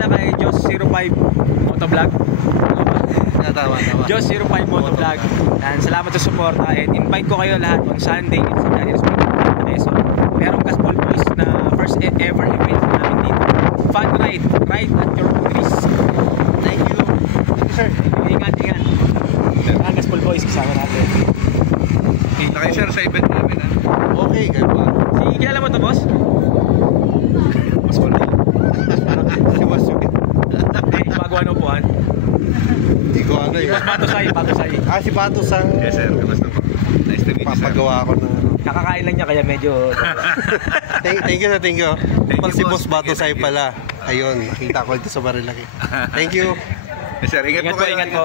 pala kay Josh05 Motovlog. Tama. Josh05 Motovlog. And salamat sa suporta. And invite ko kayo lahat on Sunday sa Daniel's Quezon. Merong Gaspol Boys na first ever event namin dito. Fun ride. Ride at your own risk. Thank you. Sir, ingat. Gaspol Boys kasama natin. Naka-share sa event namin ha. Okay, kayo pa. Kilala mo to, boss? Mas wala. Si Wasu. Bago ano upuan? Hindi ko ano yun. Patusay. Si Patos ang Yes sir, kamusta po? Nice to meet you sir. papagawa ko ng Kakakain lang niya kaya medyo... Thank you. Thank you, Pag si Boss boss. Batusay Thank you. pala. Ayun, nakita ko dito sa Marilaki. Thank you. Yes sir, ingat po kayo. Ingat po.